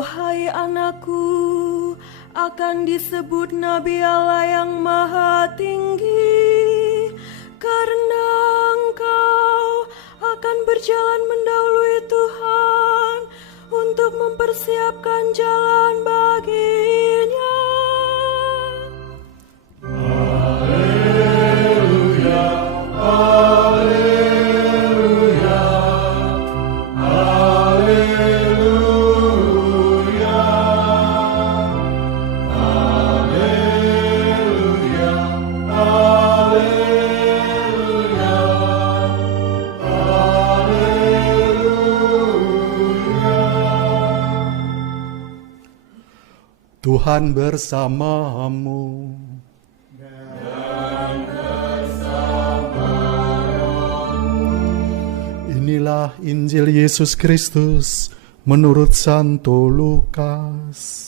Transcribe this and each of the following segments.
hai anakku, akan disebut Nabi Allah yang Maha Tinggi, karena engkau akan berjalan mendahului Tuhan untuk mempersiapkan jalan baginya. Haleluya, haleluya, haleluya, haleluya, haleluya, haleluya. Tuhan bersamamu. Inilah Injil Yesus Kristus menurut Santo Lukas.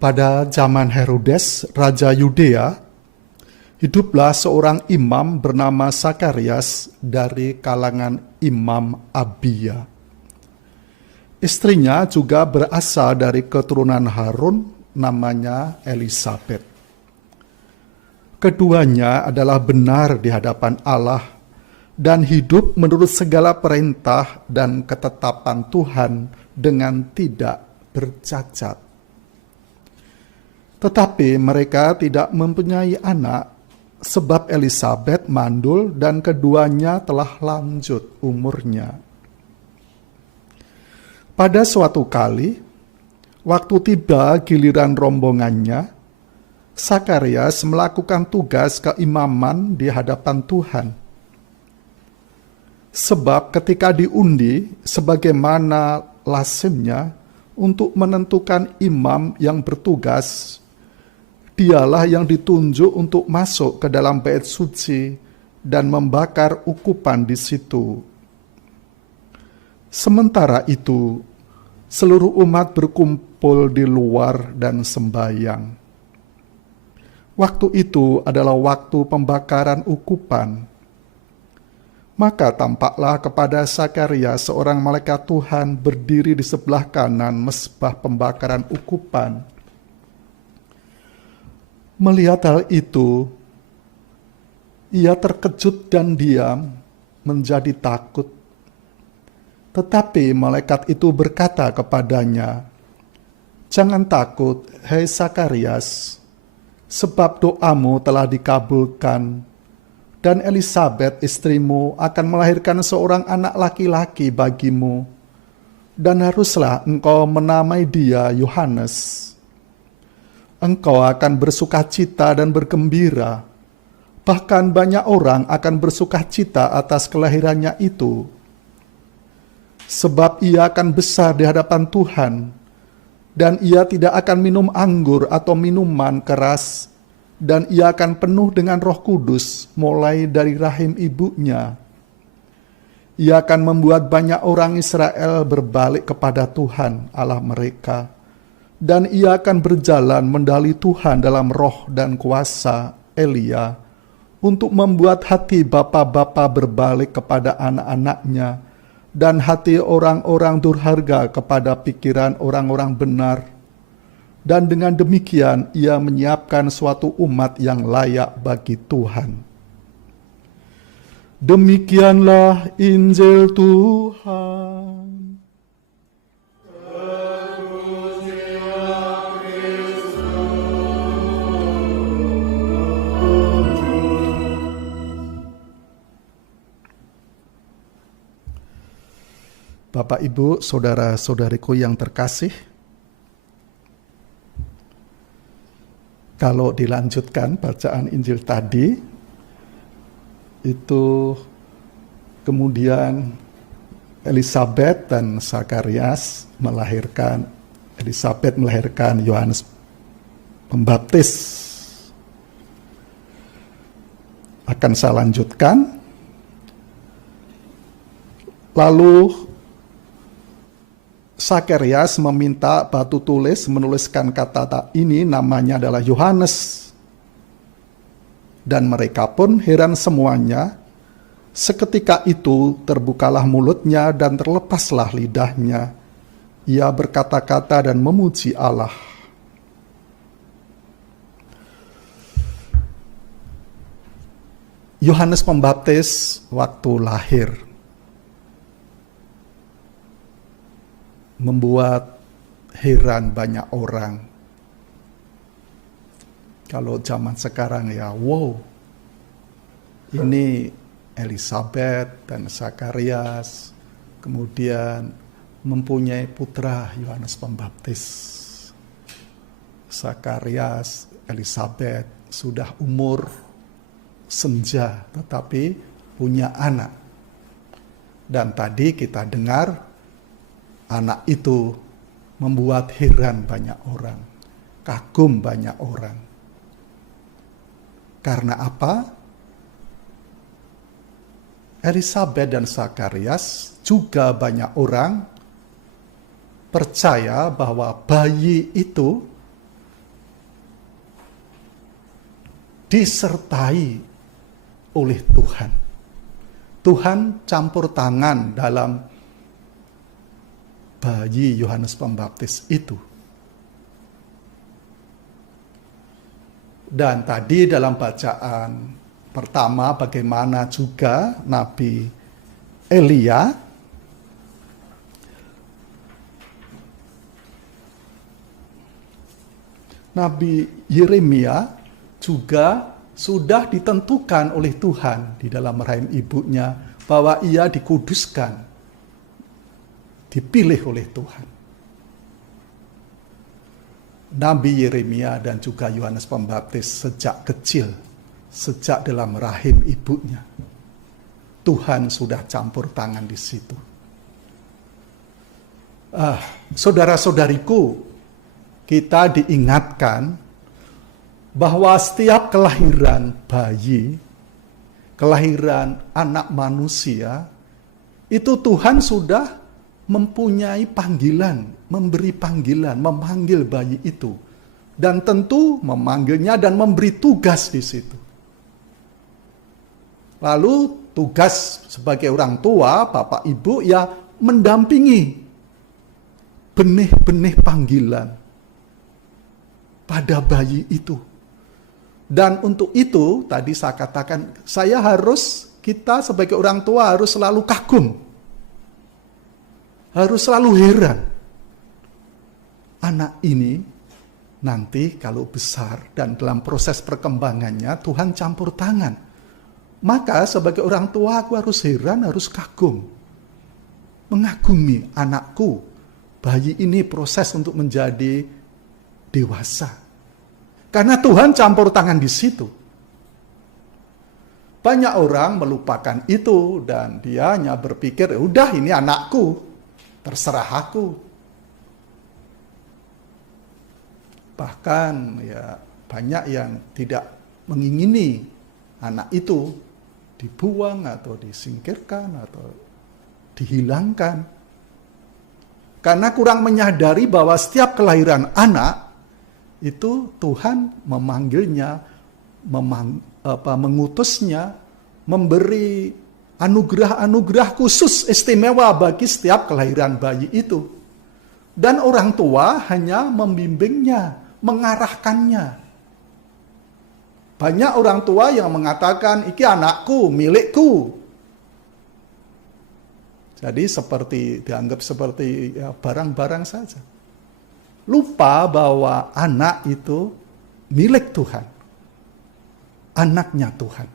Pada zaman Herodes, Raja Yudea, hiduplah seorang imam bernama Zakarias dari kalangan Imam Abia. Istrinya juga berasal dari keturunan Harun, namanya Elisabet. Keduanya adalah benar di hadapan Allah dan hidup menurut segala perintah dan ketetapan Tuhan dengan tidak bercacat. Tetapi mereka tidak mempunyai anak sebab Elisabet mandul dan keduanya telah lanjut umurnya. Pada suatu kali, waktu tiba giliran rombongannya, Zakarias melakukan tugas keimaman di hadapan Tuhan. Sebab ketika diundi, sebagaimana lazimnya untuk menentukan imam yang bertugas, dialah yang ditunjuk untuk masuk ke dalam bait suci dan membakar ukupan di situ. Sementara itu, seluruh umat berkumpul di luar dan sembahyang. Waktu itu adalah waktu pembakaran ukupan. Maka tampaklah kepada Zakarias seorang malaikat Tuhan berdiri di sebelah kanan mezbah pembakaran ukupan. Melihat hal itu, ia terkejut dan diam, menjadi takut. Tetapi malaikat itu berkata kepadanya, "Jangan takut, hai Zakarias, sebab doamu telah dikabulkan, dan Elisabet istrimu akan melahirkan seorang anak laki-laki bagimu, dan haruslah engkau menamai dia Yohanes. Engkau akan bersukacita dan bergembira, bahkan banyak orang akan bersukacita atas kelahirannya itu. Sebab ia akan besar di hadapan Tuhan, dan ia tidak akan minum anggur atau minuman keras, dan ia akan penuh dengan Roh Kudus mulai dari rahim ibunya. Ia akan membuat banyak orang Israel berbalik kepada Tuhan Allah mereka, dan ia akan berjalan mendahului Tuhan dalam roh dan kuasa Elia, untuk membuat hati bapa-bapa berbalik kepada anak-anaknya, dan hati orang-orang durhaka kepada pikiran orang-orang benar. Dan dengan demikian ia menyiapkan suatu umat yang layak bagi Tuhan." Demikianlah Injil Tuhan. Bapak, Ibu, saudara-saudariku yang terkasih, kalau dilanjutkan bacaan Injil tadi, itu kemudian Elisabet dan Zakarias melahirkan, Elisabet melahirkan Yohanes Pembaptis. Akan saya lanjutkan. Lalu Zakarias meminta batu tulis menuliskan kata ini, namanya adalah Yohanes. Dan mereka pun heran semuanya. Seketika itu terbukalah mulutnya dan terlepaslah lidahnya. Ia berkata-kata dan memuji Allah. Yohanes Pembaptis waktu lahir membuat heran banyak orang. Kalau zaman sekarang ya, wow, ini Elisabet dan Zakarias kemudian mempunyai putra Yohanes Pembaptis. Zakarias, Elisabet sudah umur senja tetapi punya anak. Dan tadi kita dengar anak itu membuat heran banyak orang, kagum banyak orang. Karena apa? Elisabet dan Zakarias juga banyak orang percaya bahwa bayi itu disertai oleh Tuhan. Tuhan campur tangan dalam bayi Yohanes Pembaptis itu. Dan tadi dalam bacaan pertama bagaimana juga Nabi Elia Nabi Yeremia juga sudah ditentukan oleh Tuhan di dalam rahim ibunya bahwa ia dikuduskan, dipilih oleh Tuhan. Nabi Yeremia dan juga Yohanes Pembaptis sejak kecil, sejak dalam rahim ibunya, Tuhan sudah campur tangan di situ. Saudara-saudariku, kita diingatkan bahwa setiap kelahiran bayi, kelahiran anak manusia, itu Tuhan sudah mempunyai panggilan, memberi panggilan, memanggil bayi itu. Dan tentu memanggilnya dan memberi tugas di situ. Lalu tugas sebagai orang tua, bapak ibu, ya mendampingi benih-benih panggilan pada bayi itu. Dan untuk itu, tadi saya katakan, kita sebagai orang tua harus selalu kagum. Harus selalu heran. Anak ini nanti kalau besar dan dalam proses perkembangannya, Tuhan campur tangan. Maka sebagai orang tua aku harus heran, harus kagum. Mengagumi anakku. Bayi ini proses untuk menjadi dewasa. Karena Tuhan campur tangan di situ. Banyak orang melupakan itu dan dia hanya berpikir, udah ini anakku, terserah aku. Bahkan ya banyak yang tidak mengingini anak itu dibuang atau disingkirkan atau dihilangkan. Karena kurang menyadari bahwa setiap kelahiran anak itu Tuhan memanggilnya, mengutusnya, memberi anugerah-anugerah khusus istimewa bagi setiap kelahiran bayi itu. Dan orang tua hanya membimbingnya, mengarahkannya. Banyak orang tua yang mengatakan, iki anakku, milikku. Jadi dianggap seperti ya, barang-barang saja. Lupa bahwa anak itu milik Tuhan. Anaknya Tuhan.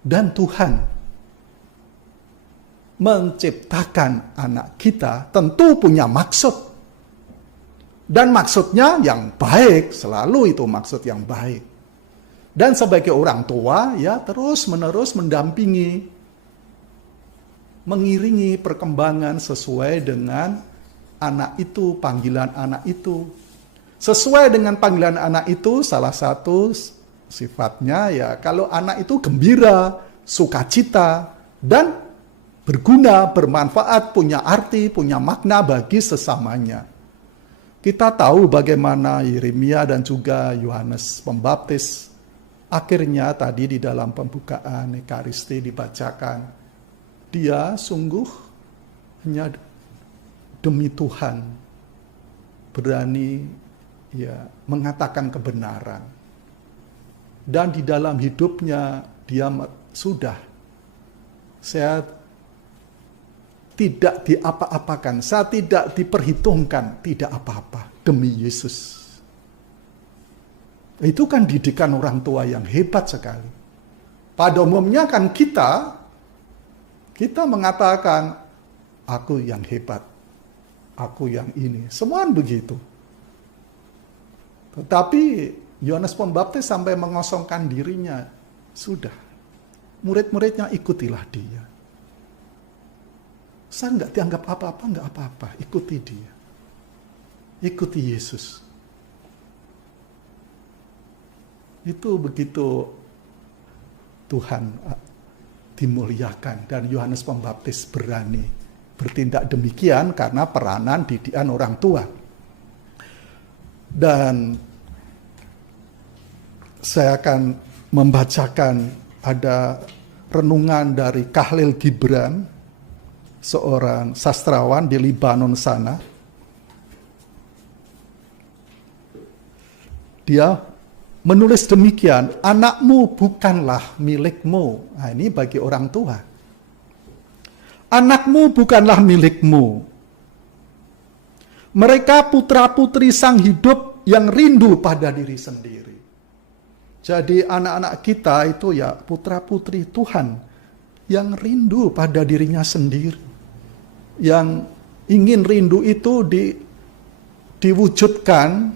Dan Tuhan menciptakan anak kita tentu punya maksud. Dan maksudnya yang baik, selalu itu maksud yang baik. Dan sebagai orang tua ya terus-menerus mendampingi, mengiringi perkembangan sesuai dengan anak itu, panggilan anak itu. Sesuai dengan panggilan anak itu, salah satu sifatnya ya kalau anak itu gembira, sukacita, dan berguna, bermanfaat, punya arti, punya makna bagi sesamanya. Kita tahu bagaimana Yeremia dan juga Yohanes Pembaptis, Akhirnya tadi di dalam pembukaan Ekaristi dibacakan, dia sungguh hanya demi Tuhan berani mengatakan kebenaran. Dan di dalam hidupnya dia sudah, saya tidak diapa-apakan, saya tidak diperhitungkan, tidak apa-apa demi Yesus. Itu kan didikan orang tua yang hebat sekali. Pada umumnya kan kita mengatakan, aku yang hebat, aku yang ini. Semua begitu. Tetapi Yohanes Pembaptis sampai mengosongkan dirinya. Sudah. Murid-muridnya ikutilah dia. Saya nggak dianggap apa-apa, nggak apa-apa. Ikuti dia. Ikuti Yesus. Itu begitu Tuhan dimuliakan. Dan Yohanes Pembaptis berani bertindak demikian karena peranan didikan orang tua. Dan saya akan membacakan ada renungan dari Khalil Gibran, seorang sastrawan di Libanon sana. Dia menulis demikian, anakmu bukanlah milikmu. Nah, ini bagi orang tua. Anakmu bukanlah milikmu. Mereka putra-putri sang hidup yang rindu pada diri sendiri. Jadi anak-anak kita itu ya putra-putri Tuhan yang rindu pada dirinya sendiri. Yang ingin rindu itu diwujudkan,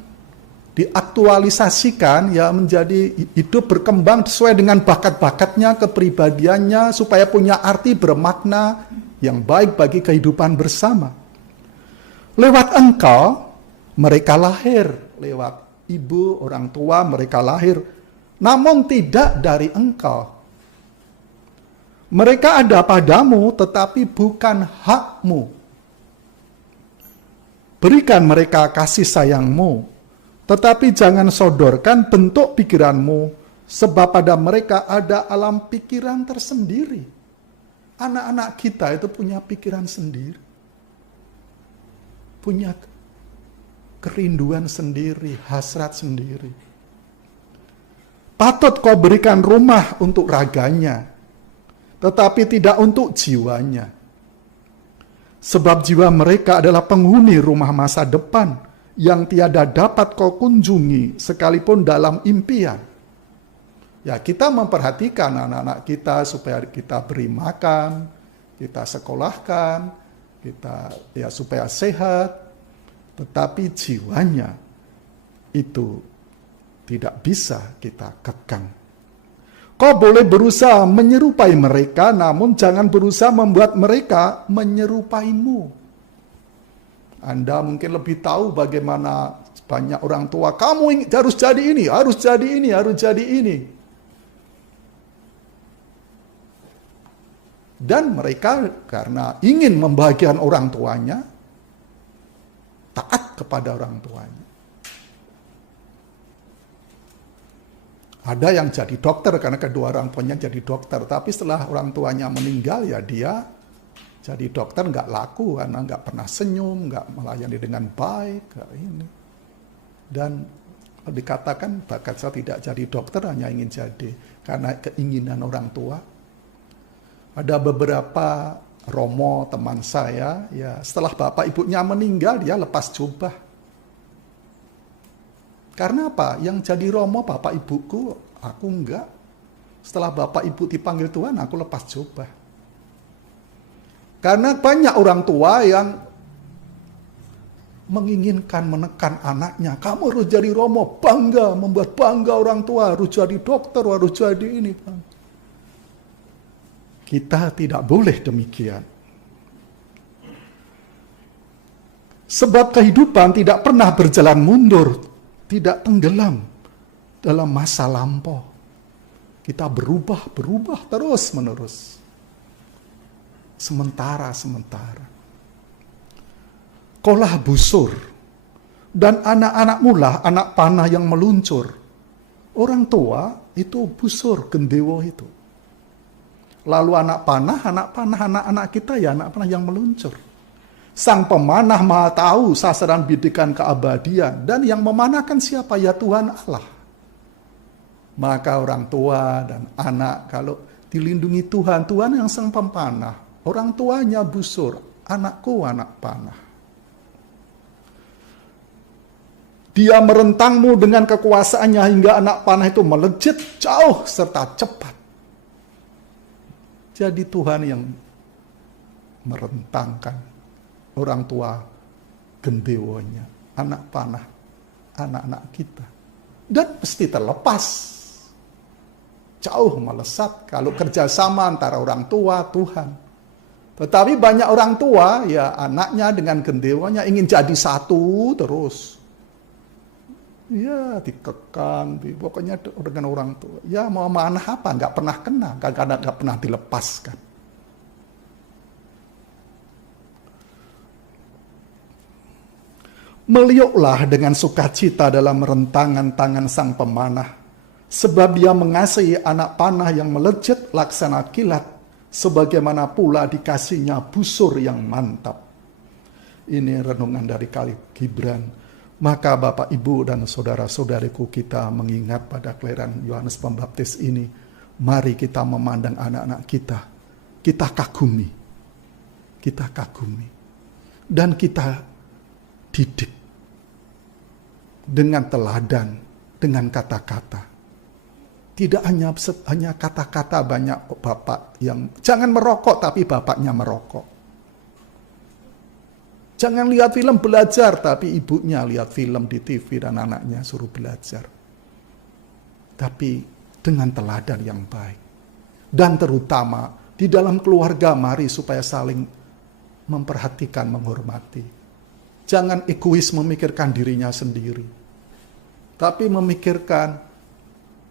diaktualisasikan ya menjadi hidup berkembang sesuai dengan bakat-bakatnya, kepribadiannya supaya punya arti bermakna yang baik bagi kehidupan bersama. Lewat engkau mereka lahir, lewat ibu, orang tua mereka lahir, namun tidak dari engkau. Mereka ada padamu tetapi bukan hakmu. Berikan mereka kasih sayangmu, tetapi jangan sodorkan bentuk pikiranmu, sebab pada mereka ada alam pikiran tersendiri. Anak-anak kita itu punya pikiran sendiri. Punya kerinduan sendiri, hasrat sendiri. Patut kau berikan rumah untuk raganya, tetapi tidak untuk jiwanya. Sebab jiwa mereka adalah penghuni rumah masa depan, yang tiada dapat kau kunjungi sekalipun dalam impian. Ya, kita memperhatikan anak-anak kita supaya kita beri makan, kita sekolahkan, kita ya supaya sehat, tetapi jiwanya itu tidak bisa kita kekang. Kau boleh berusaha menyerupai mereka, namun jangan berusaha membuat mereka menyerupaimu. Anda mungkin lebih tahu bagaimana banyak orang tua, kamu harus jadi ini, harus jadi ini, harus jadi ini. Dan mereka karena ingin membahagiakan orang tuanya, taat kepada orang tuanya. Ada yang jadi dokter karena kedua orang tuanya jadi dokter, tapi setelah orang tuanya meninggal ya dia jadi dokter nggak laku karena nggak pernah senyum, nggak melayani dengan baik, nggak ini. Dan dikatakan bakat saya tidak jadi dokter hanya ingin jadi karena keinginan orang tua. Ada beberapa Romo teman saya, ya setelah bapak ibunya meninggal dia lepas jubah. Karena apa? Yang jadi Romo bapak ibuku, aku enggak. Setelah bapak ibu dipanggil Tuhan, aku lepas jubah. Karena banyak orang tua yang menginginkan menekan anaknya. Kamu harus jadi Romo, bangga, membuat bangga orang tua, harus jadi dokter, harus jadi ini. Kita tidak boleh demikian. Sebab kehidupan tidak pernah berjalan mundur, tidak tenggelam dalam masa lampau. Kita berubah terus menerus. Sementara. Kaulah busur, dan anak-anakmu lah anak panah yang meluncur. Orang tua itu busur, gendewo itu. Lalu anak panah, anak-anak kita ya anak panah yang meluncur. Sang pemanah maha tahu sasaran bidikan keabadian. Dan yang memanahkan siapa? Ya Tuhan Allah. Maka orang tua dan anak kalau dilindungi Tuhan, Tuhan yang sang pemanah. Orang tuanya busur, anakku anak panah. Dia merentangmu dengan kekuasaannya hingga anak panah itu melejit jauh serta cepat. Jadi Tuhan yang merentangkan orang tua gendewonya, anak panah, anak-anak kita. Dan mesti terlepas. Jauh melesat kalau kerjasama antara orang tua, Tuhan. Tetapi banyak orang tua, ya anaknya dengan gendewonya ingin jadi satu terus. Ya dikekang, pokoknya dengan orang tua. Ya mau mana apa, nggak pernah kena, nggak pernah dilepaskan. Meliuklah dengan sukacita dalam rentangan tangan sang pemanah, sebab dia mengasihi anak panah yang melejit laksana kilat, sebagaimana pula dikasihnya busur yang mantap. Ini renungan dari Khalil Gibran. Maka Bapak, Ibu, dan saudara-saudariku, kita mengingat pada kelahiran Yohanes Pembaptis ini, mari kita memandang anak-anak kita. Kita kagumi. Kita kagumi. Dan kita didik. Dengan teladan, dengan kata-kata. Tidak hanya kata-kata banyak bapak yang, jangan merokok tapi bapaknya merokok. Jangan lihat film belajar, tapi ibunya lihat film di TV dan anaknya suruh belajar. Tapi dengan teladan yang baik. Dan terutama di dalam keluarga mari supaya saling memperhatikan, menghormati. Jangan egois memikirkan dirinya sendiri. Tapi memikirkan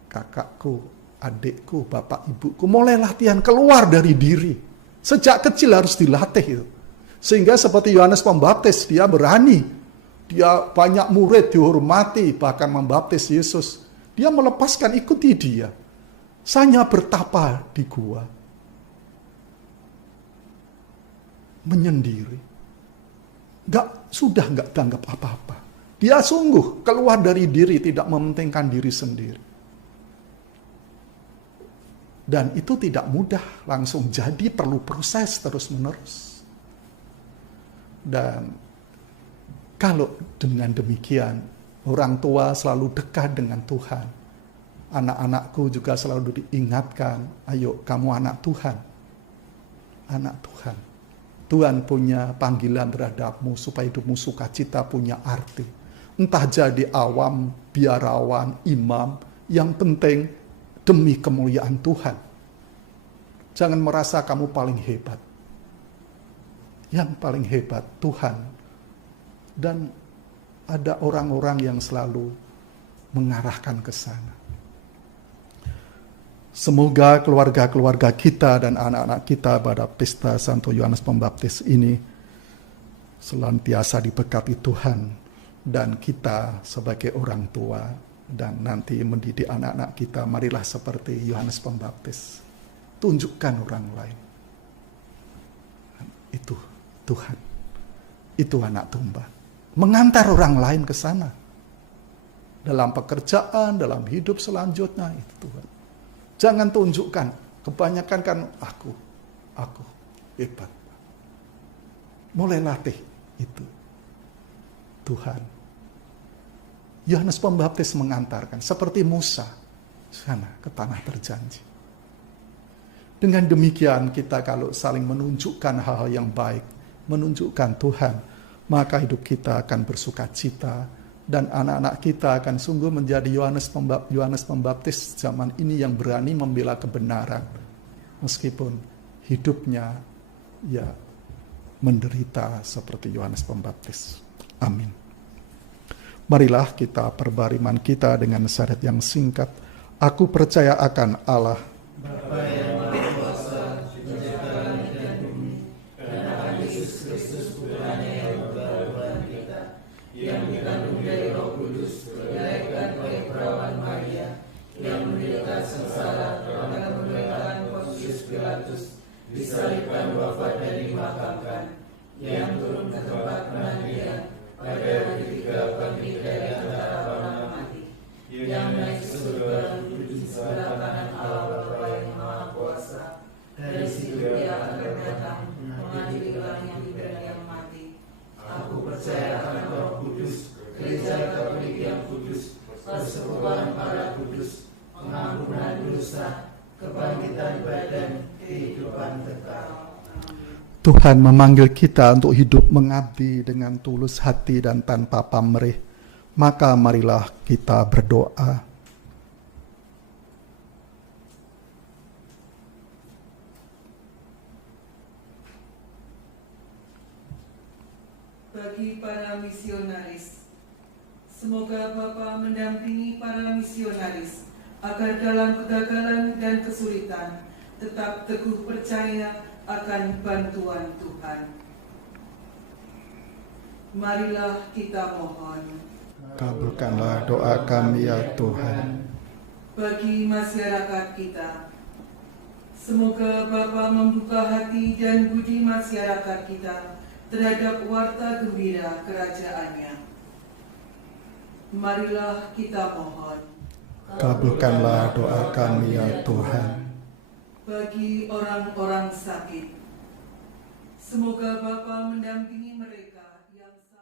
kakakku, adikku, bapak, ibuku. Mulai latihan keluar dari diri. Sejak kecil harus dilatih itu. Sehingga seperti Yohanes Pembaptis, dia berani. Dia banyak murid, dihormati, bahkan membaptis Yesus. Dia melepaskan, ikuti dia. Saya bertapa di gua. Menyendiri. Sudah nggak dianggap apa-apa. Dia sungguh keluar dari diri, tidak mementingkan diri sendiri. Dan itu tidak mudah langsung jadi, perlu proses terus-menerus. Dan kalau dengan demikian, orang tua selalu dekat dengan Tuhan. Anak-anakku juga selalu diingatkan, ayo kamu anak Tuhan. Anak Tuhan. Tuhan punya panggilan terhadapmu supaya hidupmu sukacita, punya arti. Entah jadi awam, biarawan, imam, yang penting demi kemuliaan Tuhan. Jangan merasa kamu paling hebat. Yang paling hebat Tuhan. Dan ada orang-orang yang selalu mengarahkan ke sana. Semoga keluarga-keluarga kita dan anak-anak kita pada pesta Santo Yohanes Pembaptis ini senantiasa diberkati Tuhan. Dan kita sebagai orang tua dan nanti mendidik anak-anak kita, marilah seperti Yohanes Pembaptis. Tunjukkan orang lain. Itu Tuhan. Itu anak domba. Mengantar orang lain ke sana. Dalam pekerjaan, dalam hidup selanjutnya, itu Tuhan. Jangan tunjukkan. Kebanyakan kan aku hebat. Mulai latih itu. Tuhan. Yohanes Pembaptis mengantarkan. Seperti Musa. Sana ke tanah berjanji. Dengan demikian kita kalau saling menunjukkan hal-hal yang baik. Menunjukkan Tuhan, maka hidup kita akan bersukacita dan anak-anak kita akan sungguh menjadi Yohanes Pembaptis zaman ini yang berani membela kebenaran meskipun hidupnya ya menderita seperti Yohanes Pembaptis. Amin. Marilah kita perbarui iman kita dengan syahadat yang singkat. Aku percaya akan Allah Bapa yang Maha Kuasa, Pencipta langit dan bumi, dan akan Yesus Kristus Putranya yang berkorban kita, yang dikandung dari Roh Kudus, dilahirkan oleh perawan Maria, bersalah dalam pemerintahan Pontius Pilatus, disalibkan, wafat dan dimakamkan, yang turun ke tempat penantian pada hari ketiga bangkit dari antara orang mati, yang naik ke surga duduk di sebelah kanan Allah Bapa yang Maha Kuasa. Dari situ Dia akan datang mengadili orang yang hidup dan yang mati. Aku percaya akan Roh Kudus, Gereja Katolik yang kudus, persekutuan para kudus, pengampunan dosa, kebangkitan badan, kehidupan kekal. Tuhan memanggil kita untuk hidup mengabdi dengan tulus hati dan tanpa pamrih. Maka marilah kita berdoa. Bagi para misionaris, semoga Bapa mendampingi para misionaris agar dalam kegagalan dan kesulitan tetap teguh percaya akan bantuan Tuhan. Marilah kita mohon. Kabulkanlah doa kami ya Tuhan. Bagi masyarakat kita, semoga Bapa membuka hati dan budi masyarakat kita terhadap warta gembira kerajaan-Nya. Marilah kita mohon. Kabulkanlah doa kami ya Tuhan. Bagi orang-orang sakit, semoga Bapa mendampingi mereka yang sakit.